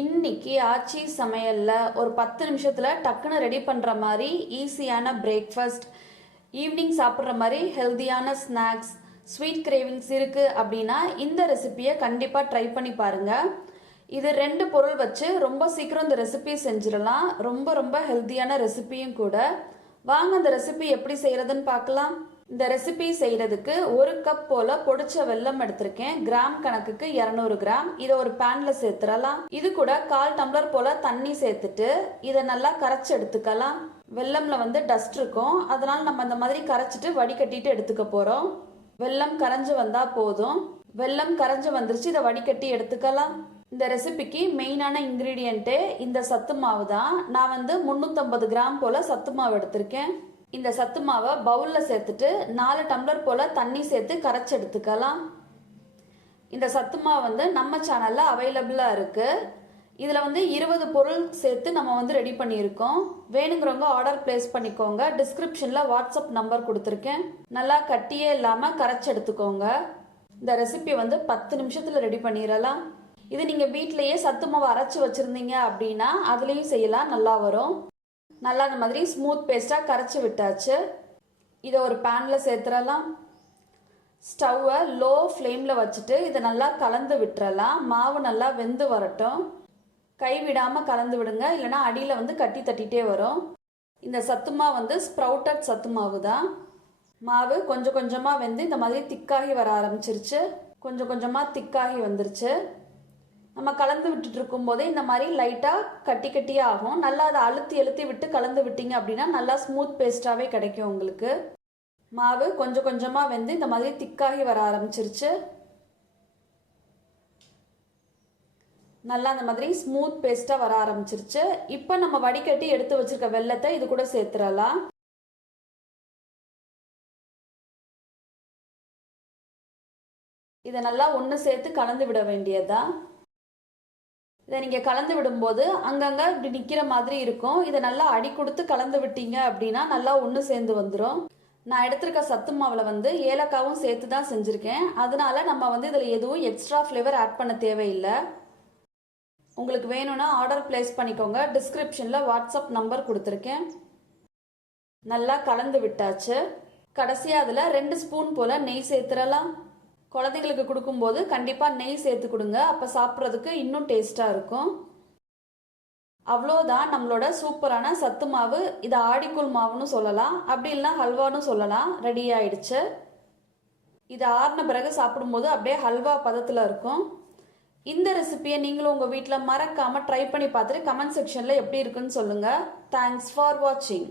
இன்னைக்கு ஆச்சி சமையல்ல ஒரு பத்து நிமிஷத்துல டக்குன்னு ரெடி பண்ற மாதிரி ஈஸியான பிரேக்ஃபாஸ்ட் ஈவினிங் சாப்பிட்ற மாதிரி ஹெல்தியான ஸ்நாக்ஸ் ஸ்வீட் கிரேவிங்ஸ் இருக்கு அப்படின்னா இந்த ரெசிபியை கண்டிப்பா ட்ரை பண்ணி பாருங்க. இது ரெண்டு பொருள் வச்சு ரொம்ப சீக்கிரம் இந்த ரெசிபி செஞ்சிடலாம். ரொம்ப ரொம்ப ஹெல்தியான ரெசிபியும் கூட. வாங்க அந்த ரெசிபி எப்படி செய்யறதுன்னு பார்க்கலாம். இந்த ரெசிபி செய்யறதுக்கு ஒரு கப் போல பொடிச்ச வெல்லம் எடுத்திருக்கேன். கிராம் கணக்குக்கு 200 கிராம். இதை ஒரு பேன்ல சேர்த்துடலாம். இது கூட கால் டம்ளர் போல தண்ணி சேர்த்துட்டு இதை நல்லா கரைச்சி எடுத்துக்கலாம். வெல்லம்ல வந்து டஸ்ட் இருக்கும். அதனால நம்ம இந்த மாதிரி கரைச்சிட்டு வடிகட்டிட்டு எடுத்துக்க போறோம். வெல்லம் கரைஞ்சு வந்தா போதும். வெல்லம் கரைஞ்சு வந்துருச்சு. இதை வடிகட்டி எடுத்துக்கலாம். இந்த ரெசிபிக்கு மெயினான இன்கிரீடியண்ட்டே இந்த சத்து மாவு தான் நான் வந்து 350 கிராம் போல சத்து மாவு எடுத்திருக்கேன். இந்த சத்து மாவை பவுலில் சேர்த்துட்டு நாலு டம்ளர் போல் தண்ணி சேர்த்து கரைச்சி எடுத்துக்கலாம். இந்த சத்து மாவு வந்து நம்ம சேனலில் அவைலபிளாக இருக்குது இதில் வந்து இருபது பொருள் சேர்த்து நம்ம வந்து ரெடி பண்ணியிருக்கோம். வேணுங்கிறவங்க ஆர்டர் பிளேஸ் பண்ணிக்கோங்க. டிஸ்கிரிப்ஷனில் வாட்ஸ்அப் நம்பர் கொடுத்துருக்கேன். நல்லா கட்டியே இல்லாமல் கரைச்சி எடுத்துக்கோங்க. இந்த ரெசிபி வந்து பத்து நிமிஷத்தில் ரெடி பண்ணிடலாம் இது நீங்கள் வீட்டிலையே சத்து மாவு அரைச்சி வச்சுருந்தீங்க அப்படின்னா அதுலேயும் செய்யலாம் நல்லா வரும். நல்லா அந்த மாதிரி ஸ்மூத் பேஸ்ட்டாக கரைச்சி விட்டாச்சு. இதை ஒரு பேனில் சேர்த்துடலாம் ஸ்டவ்வை லோ ஃப்ளேமில் வச்சுட்டு இதை நல்லா கலந்து விட்டுறலாம். மாவு நல்லா வெந்து வரட்டும். கை விடாமல் கலந்து விடுங்க. இல்லைனா அடியில் வந்து கட்டி தட்டிகிட்டே வரும். இந்த சத்துமா வந்து ஸ்ப்ரவுட்டட் சத்து மாவு தான். மாவு கொஞ்சம் கொஞ்சமாக வெந்து இந்த மாதிரி திக்காகி வர ஆரம்பிச்சிருச்சு. கொஞ்சம் கொஞ்சமாக திக்காகி வந்துருச்சு. நம்ம கலந்து விட்டுட்டு இருக்கும்போதே இந்த மாதிரி லைட்டாக கட்டி கட்டியே ஆகும். நல்லா அதை அழுத்தி அழுத்தி விட்டு கலந்து விட்டீங்க அப்படின்னா நல்லா ஸ்மூத் பேஸ்டாகவே கிடைக்கும் உங்களுக்கு. மாவு கொஞ்சம் கொஞ்சமாக வெந்து இந்த மாதிரி திக்காகி வர ஆரம்பிச்சிருச்சு. நல்லா அந்த மாதிரி ஸ்மூத் பேஸ்ட்டாக வர ஆரம்பிச்சிருச்சு. இப்போ நம்ம வடிகட்டி எடுத்து வச்சிருக்க வெள்ளத்தை இது கூட சேர்த்துடலாம். இதை நல்லா ஒன்று சேர்த்து கலந்து விட வேண்டியதுதான். இதை நீங்கள் கலந்து விடும்போது அங்கங்கே இப்படி நிற்கிற மாதிரி இருக்கும். இதை நல்லா அடி கொடுத்து கலந்து விட்டீங்க அப்படின்னா நல்லா ஒன்று சேர்ந்து வந்துடும் நான் எடுத்திருக்க சத்து மாவில் வந்து ஏலக்காவும் சேர்த்து தான் செஞ்சுருக்கேன். அதனால நம்ம வந்து இதில் எதுவும் எக்ஸ்ட்ரா ஃப்ளேவர் ஆட் பண்ண தேவையில்லை. உங்களுக்கு வேணும்னா ஆர்டர் பிளேஸ் பண்ணிக்கோங்க. டிஸ்கிரிப்ஷனில் வாட்ஸ்அப் நம்பர் கொடுத்துருக்கேன். நல்லா கலந்து விட்டாச்சு. கடைசியாக அதில் ரெண்டு ஸ்பூன் போல் நெய் சேர்த்துடலாம். குழந்தைங்களுக்கு கொடுக்கும்போது கண்டிப்பாக நெய் சேர்த்து கொடுங்க. அப்போ சாப்பிட்றதுக்கு இன்னும் டேஸ்ட்டாக இருக்கும். அவ்வளோதான் நம்மளோட சூப்பரான சத்து மாவு. இது ஆடிக்கூழ் மாவுன்னு சொல்லலாம். அப்படி இல்லைனா ஹல்வான்னு சொல்லலாம். ரெடி ஆயிடுச்சு. இது ஆறின பிறகு சாப்பிடும்போது அப்படியே ஹல்வா பதத்தில் இருக்கும். இந்த ரெசிபியை நீங்களும் உங்கள் வீட்டில் மறக்காமல் ட்ரை பண்ணி பார்த்துட்டு கமெண்ட் செக்ஷனில் எப்படி இருக்குன்னு சொல்லுங்கள் தேங்க்ஸ் ஃபார் வாட்சிங்